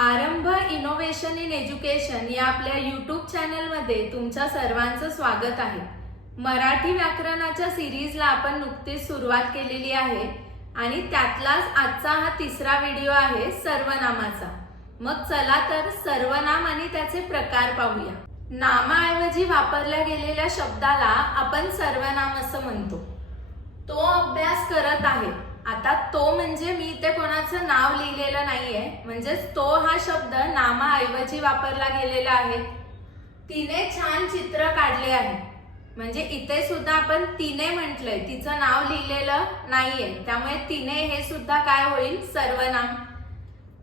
आरंभ innovation in education या आपल्या यूट्यूब चॅनलमध्ये तुमच्या सर्वांचं स्वागत आहे। मराठी व्याकरणाच्या सिरीजला आपण नुकतीच सुरुवात केलेली आहे आणि त्यातलाच आजचा हा तिसरा व्हिडिओ आहे सर्वनामाचा। मग चला तर सर्वनाम आणि त्याचे प्रकार पाहूया। नामाऐवजी वापरल्या गेलेल्या शब्दाला आपण सर्वनाम असं म्हणतो। तो अभ्यास करत आहे। आता तो म्हणजे मी इथे कोणाचं नाव लिहिलेलं नाहीये, म्हणजे तो हा शब्द नामाऐवजी वापरला गेलेला आहे। तिने छान चित्र काढले आहे, म्हणजे इथे सुद्धा आपण तिने म्हटलंय, तिचं नाव लिहिलेलं नाहीये, त्यामुळे तिने हे सुद्धा काय होईल, सर्वनाम।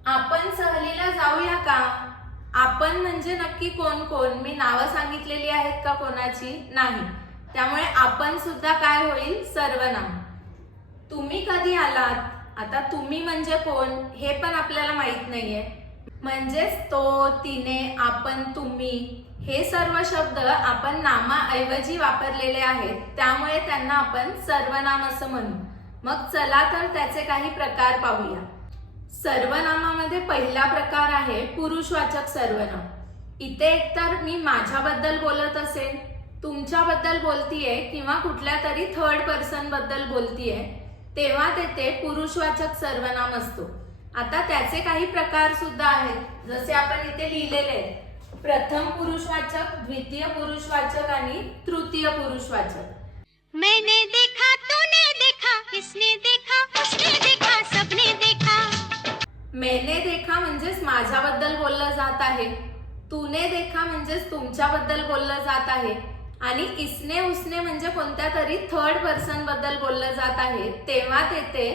आपण सहलीला जाऊया का? आपण म्हणजे नक्की कोण कोण, मी नावं सांगितलेली आहेत का कोणाची? नाही, त्यामुळे आपण सुद्धा काय होईल, सर्वनाम। तुम्ही कधी आलात? आता तुम्ही म्हणजे कोण हे पण आपल्याला माहित नाहीये, म्हणजेच तो, तिने, आपण, तुम्ही हे सर्व शब्द आपण नामाऐवजी वापरलेले आहेत, त्यामुळे त्यांना आपण सर्वनाम असं म्हणू। मग चला तर त्याचे काही प्रकार पाहूया। सर्वनामामध्ये पहिला प्रकार आहे पुरुषवाचक सर्वनाम। इथे एकतर मी माझ्याबद्दल बोलत असेल, तुमच्याबद्दल बोलतीये किंवा कुठल्या तरी थर्ड पर्सन बद्दल बोलतीये, तेव्हा तेथे पुरुषवाचक सर्वनाम असतो। आता त्याचे काही प्रकार सुद्धा आहेत, जसे आपण इथे लिहिलेले आहेत, प्रथम पुरुषवाचक, द्वितीय पुरुषवाचक आणि तृतीय पुरुषवाचक। मैंने देखा, तूने देखा, इसने देखा, उसने देखा, सबने देखा। मैंने देखा म्हणजेच माझ्याबद्दल बोललं जात आहे, तूने देखा म्हणजेच तुमच्याबद्दल बोललं जात आहे, आणि इसने उसने म्हणजे कोणत्या तरी थर्ड पर्सन बद्दल बोललं जात आहे, तेव्हा तेथे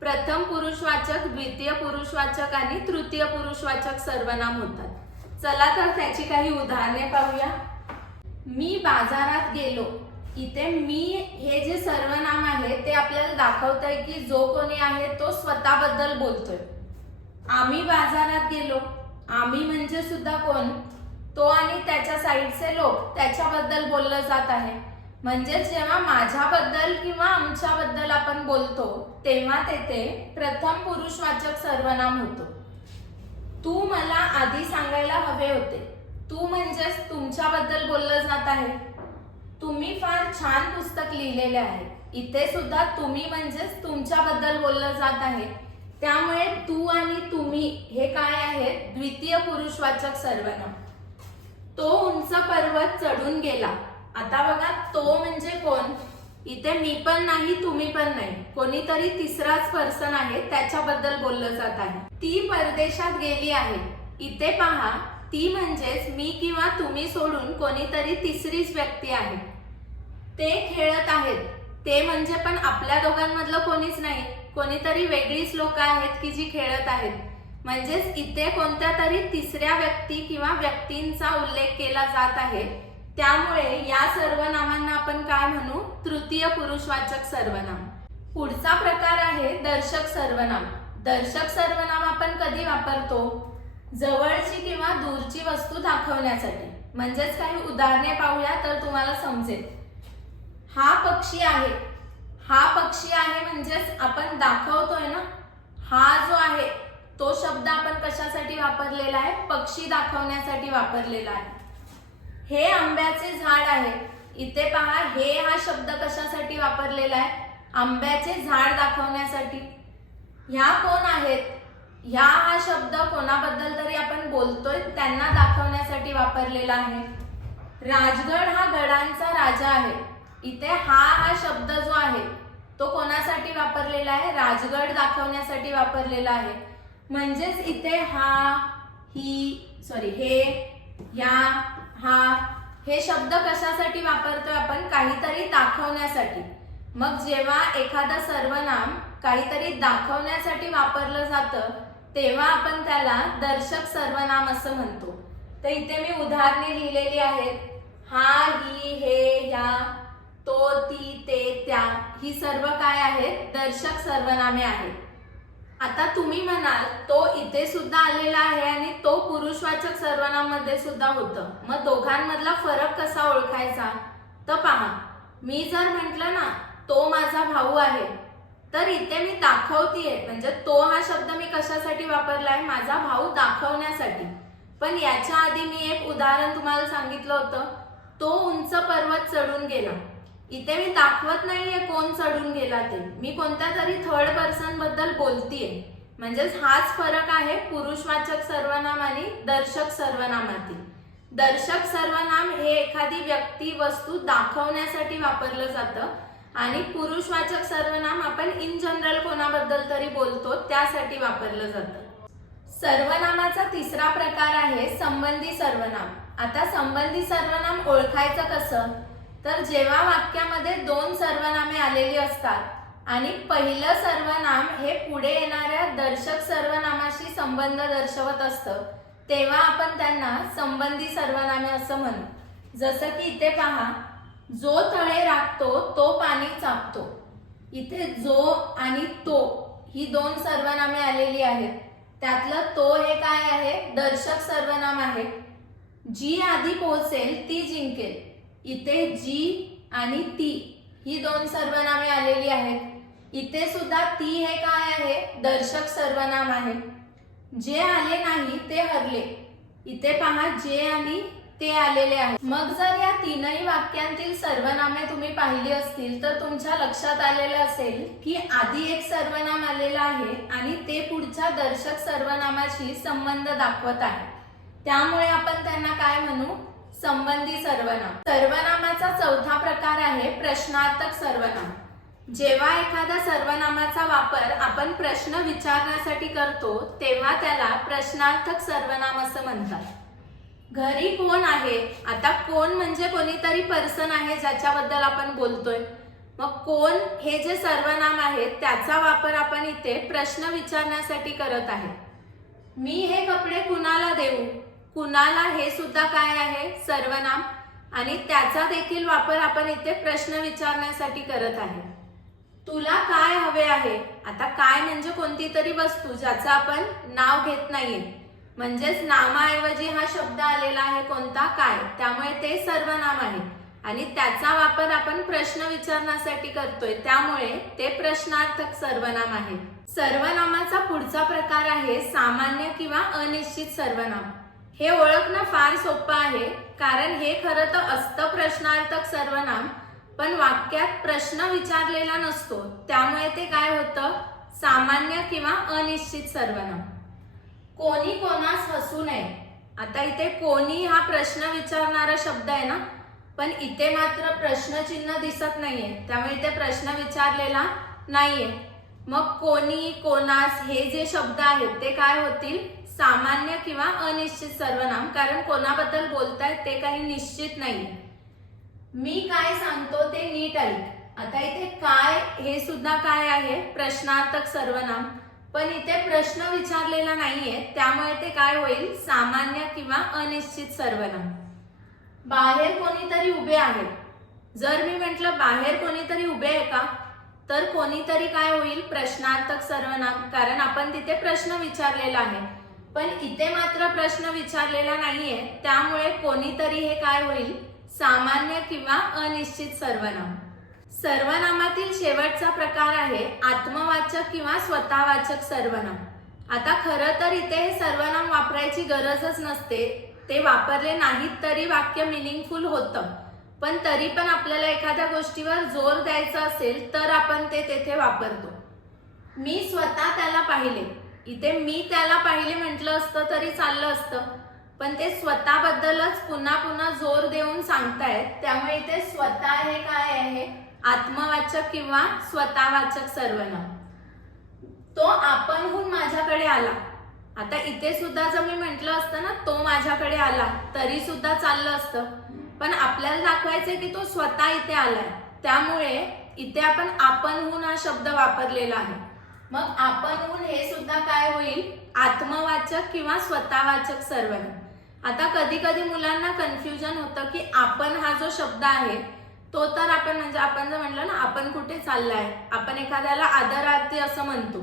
प्रथम पुरुषवाचक, द्वितीय पुरुषवाचक आणि तृतीय पुरुषवाचक सर्वनाम होतात। चला तर त्याची काही उदाहरणे पाहूया। मी बाजारात गेलो। इथे मी हे जे सर्वनाम आहे ते आपल्याला दाखवतंय की जो कोणी आहे तो स्वतःबद्दल बोलतोय। आम्ही बाजारात गेलो, आम्ही म्हणजे सुद्धा कोण, तो आणि त्याच्या साईडचे लोक, त्याच्याबद्दल बोललं जात आहे। म्हणजे जेव्हा माझ्याबद्दल किंवा आमच्याबद्दल आपण बोलतो तेव्हा तेथे प्रथम पुरुषवाचक सर्वनाम होतो। तू मला आधी सांगायला हवे होते। तू म्हणजेच तुमच्याबद्दल बोललं जात आहे। तुम्ही फार छान पुस्तक लिहिलेले आहे। इथे सुद्धा तुम्ही म्हणजेच तुमच्याबद्दल बोललं जात आहे, त्यामुळे तू आणि तुम्ही हे काय आहे, द्वितीय पुरुषवाचक सर्वनाम। तो उंच पर्वत चढून गेला। आता बघा, तो म्हणजे कोण, इथे मी पण नाही, तुम्ही पण नाही, कोणीतरी तिसराच पर्सन आहे, त्याच्याबद्दल बोललं जात आहे। ती परदेशात गेली आहे। इथे पहा, ती म्हणजेच मी किंवा तुम्ही सोडून कोणीतरी तिसरीच व्यक्ती आहे। ते खेळत आहेत, ते म्हणजे पण आपल्या दोघांमधलं कोणीच नाही, कोणीतरी वेगळीच लोक आहेत की जी खेळत आहेत, म्हणजेच इथे कोणत्या तरी तिसऱ्या व्यक्ती किंवा व्यक्तींचा उल्लेख केला जात आहे, त्यामुळे या सर्वनामांना आपण काय म्हणू, तृतीय पुरुषवाचक सर्वनाम। पुढचा प्रकार आहे दर्शक सर्वनाम। दर्शक सर्वनाम आपण कधी वापरतो, जवळची किंवा दूरची वस्तू दाखवण्यासाठी। म्हणजेच काही उदाहरणे पाहूया तर तुम्हाला समजेल। हा पक्षी आहे। हा पक्षी आहे म्हणजेच आपण दाखवतोय ना, हा जो आहे तो शब्द आपण कशासाठी वापरलेला आहे, पक्षी दाखवण्यासाठी वापरलेला आहे। हे आंब्याचे झाड आहे। इथे पहा, हे हा शब्द कशासाठी वापरलेला आहे, आंब्याचे झाड दाखवण्यासाठी। ह्या कोण आहेत, ह्या हा शब्द कोणाबद्दल तरी आपण बोलतोय त्यांना दाखवण्यासाठी वापरलेला आहे। राजगड हा गडांचा राजा आहे। इथे हा शब्द जो आहे तो कोणासाठी वापरलेला आहे, राजगड दाखवण्यासाठी वापरलेला आहे। म्हणजेच इथे हा, हे, या, हा हे शब्द कशासाठी वापरतोय आपण, काहीतरी दाखवण्यासाठी। मग जेव्हा एखादा सर्वनाम काहीतरी दाखवण्यासाठी वापरलं जातं तेव्हा आपण त्याला दर्शक सर्वनाम असं म्हणतो। तर इथे मी उदाहरणे लिहिलेली आहेत। हा, ही, हे, या, तो, ती, ते, त्या, ही सर्व काय आहेत, दर्शक सर्वनामे आहेत। आता तुम्ही म्हणाल, तो इथे सुद्धा आलेला आहे आणि तो पुरुषवाचक सर्वनाम मध्ये सुद्धा होतं, मग दोघांमधला फरक कसा ओळखायचा? तर पहा, मी जर म्हटलं ना तो माझा भाऊ आहे, तर इथे मी दाखवतीये, म्हणजे तो हा शब्द मी कशासाठी वापरलाय, माझा भाऊ दाखवण्यासाठी पण याच्या आधी मी एक उदाहरण तुम्हाला सांगितलं होतं, तो उंच पर्वत चढून गेला. इथे मी दाखवत नाहीये कोण चढून गेला ते, मी कोणत्या तरी थर्ड पर्सन बद्दल बोलतीये. म्हणजेच हाच फरक आहे पुरुषवाचक सर्वनाम आणि दर्शक सर्वनामातील. दर्शक सर्वनाम हे एखादी व्यक्ती वस्तू दाखवण्यासाठी वापरलं जातं आणि पुरुषवाचक सर्वनाम आपण इन जनरल कोणाबद्दल तरी बोलतो त्यासाठी वापरलं जातं. सर्वनामाचा तिसरा प्रकार आहे संबंधी सर्वनाम. आता संबंधी सर्वनाम ओळखायचं कसं, तर जेव्हा वाक्यामध्ये दोन सर्वनामे आलेली असतात आणि पहिलं सर्वनाम हे पुढे येणाऱ्या दर्शक सर्वनामाशी संबंध दर्शवत असतं, तेव्हा आपण त्यांना संबंधी सर्वनामे असं म्हणू. जसं की इथे पहा, जो तळे राखतो तो पाणी चापतो. इथे जो आणि तो ही दोन सर्वनामे आलेली आहेत. त्यातलं तो हे काय आहे, दर्शक सर्वनाम आहे. जी आधी पोहोचेल ती जिंकेल. इथे जी आणि ती ही दोन सर्वनामे आलेली आहेत. इथे सुद्धा ती हे काय आहे, दर्शक सर्वनाम आहे. जे आले नाही ते हरले. इथे पहा, जे आणि ते आलेले आहे. मग जर या तीनही वाक्यांतील सर्वनामे तुम्ही पाहिली असतील तर तुमच्या लक्षात आलेलं असेल की आधी एक सर्वनाम आलेलं आहे आणि ते पुढच्या दर्शक सर्वनामाशी संबंध दाखवत आहे. त्यामुळे आपण त्यांना काय म्हणू, संबंधी सर्वनाम. सर्वनामाचा चौथा प्रकार आहे प्रश्नार्थक सर्वनाम. जेव्हा एखाद्या सर्वनामाचा वापर आपण प्रश्न विचारण्यासाठी करतो तेव्हा त्याला प्रश्नार्थक सर्वनाम असं म्हणतात. घरी कोण आहे, आता कोण म्हणजे कोणीतरी पर्सन आहे ज्याच्याबद्दल आपण बोलतोय. मग कोण हे जे सर्वनाम आहे त्याचा वापर आपण इथे प्रश्न विचारण्यासाठी करत आहे. मी हे कपडे कुणाला देऊ, कुणाला हे सुद्धा काय आहे, सर्वनाम, आणि त्याचा देखील वापर आपण इथे प्रश्न विचारण्यासाठी करत आहे. तुला काय हवे आहे, आता काय म्हणजे कोणती तरी वस्तू ज्याचं आपण नाव घेत नाहीये, म्हणजेच नामाऐवजी हा शब्द आलेला आहे कोणता, काय, त्यामुळे ते सर्वनाम आहे आणि त्याचा वापर आपण प्रश्न विचारण्यासाठी करतोय, त्यामुळे ते प्रश्नार्थक सर्वनाम आहे. सर्वनामाचा पुढचा प्रकार आहे सामान्य किंवा अनिश्चित सर्वनाम. हे ओळखणं फार सोपं आहे कारण हे खरं तर असतं प्रश्नार्थक सर्वनाम, पण वाक्यात प्रश्न विचारलेला नसतो, त्यामुळे ते काय होतं, सामान्य किंवा अनिश्चित सर्वनाम. कोणी कोणास हसू नये. आता इथे कोणी हा प्रश्न विचारणारा शब्द आहे ना, पण इथे मात्र प्रश्नचिन्ह दिसत नाहीये, त्यामुळे इथे प्रश्न विचारलेला नाहीये. मग कोणी, कोणास हे जे शब्द आहेत ते काय होतील, सामान्य किंवा अनिश्चित सर्वनाम, कारण कोणाबद्दल बोलतायत ते काही निश्चित नाहीये. मी काय सांगतो ते नीट ऐक. आता इथे काय हे सुद्धा काय आहे, प्रश्नार्थक सर्वनाम, पण इथे प्रश्न विचारलेला नाहीये, त्यामुळे ते काय होईल, सामान्य किंवा अनिश्चित सर्वनाम. बाहेर कोणीतरी उभे आहे. जर मी म्हटलं बाहेर कोणीतरी उभे आहे का, तर कोणीतरी काय होईल, प्रश्नार्थक सर्वनाम, कारण आपण तिथे प्रश्न विचारलेला आहे. पण इथे मात्र प्रश्न विचारलेला नाहीये, त्यामुळे कोणीतरी हे काय होईल, सामान्य किंवा अनिश्चित सर्वनाम. सर्वनामातील शेवटचा प्रकार आहे आत्मवाचक किंवा स्वतःवाचक सर्वनाम. आता खरं तर इथे हे सर्वनाम वापरायची गरजच नसते, ते वापरले नाहीत तरी वाक्य मिनिंगफुल होतं, पण तरी पण आपल्याला एखाद्या गोष्टीवर जोर द्यायचा असेल तर आपण ते तेथे वापरतो. मी स्वतः त्याला पाहिले. इथे मी त्याला पाहिले म्हटलं असतं तरी चाललं असतं, पण ते स्वतःबद्दलच पुन्हा पुन्हा जोर देऊन सांगतायत, त्यामुळे इथे स्वतः हे काय आहे, आत्मवाचक किंवा स्वतःवाचक सर्वनाम. तो आपणहून माझ्याकडे आला. आता इथे सुद्धा जर मी म्हटलं असतं ना, तो माझ्याकडे आला, तरी सुद्धा चाललं असतं, पण आपल्याला दाखवायचंय की तो स्वतः इथे आलाय, त्यामुळे इथे आपण आपणहून हा शब्द वापरलेला आहे. मग आपणहून हे सुद्धा काय होईल, आत्मवाचक किंवा स्वतःवाचक सर्वनाम. आता कधी कधी मुलांना कन्फ्युजन होतं की आपण हा जो शब्द आहे तो तर आपण म्हणजे आपण जर म्हणलं ना, आपण कुठे चाललाय, आपण एखाद्याला आदरार्थी असं म्हणतो,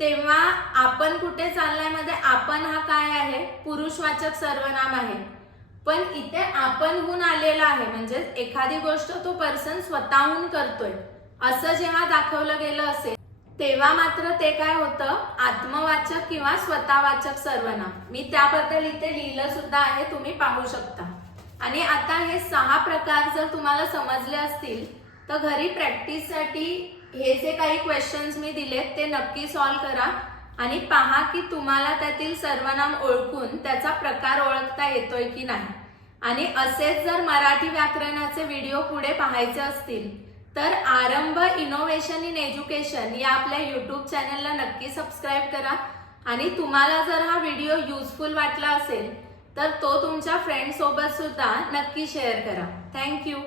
तेव्हा आपण कुठे चाललाय मध्ये आपण हा काय आहे, पुरुषवाचक सर्वनाम आहे. पण इथे आपणहून आलेला आहे, म्हणजे एखादी गोष्ट तो पर्सन स्वतःहून करतोय असं जेव्हा दाखवलं गेलं असेल तेव्हा मात्र ते काय होतं, आत्मवाचक किंवा स्वतःवाचक सर्वनाम. मी त्याबद्दल इथे लिहिलं सुद्धा आहे, तुम्ही पाहू शकता. आणि आता हे 6 प्रकार जर तुम्हाला समजले असतील तर घरी प्रॅक्टिससाठी हे जे काही क्वेश्चन्स मी दिलेत ते नक्की सॉल्व्ह करा आणि पहा की तुम्हाला त्यातील सर्वनाम ओळखून त्याचा प्रकार ओळखता येतोय की नाही. आणि असेच जर मराठी व्याकरणाचे व्हिडिओ पुढे पाहायचे असतील तर आरंभ इनोव्हेशन इन एज्युकेशन या आपल्या यूट्यूब चॅनलला नक्की सबस्क्राईब करा. आणि तुम्हाला जर हा व्हिडिओ युजफुल वाटला असेल तर तो तुमच्या फ्रेंड सोबत सुद्धा नक्की शेअर करा. थँक्यू.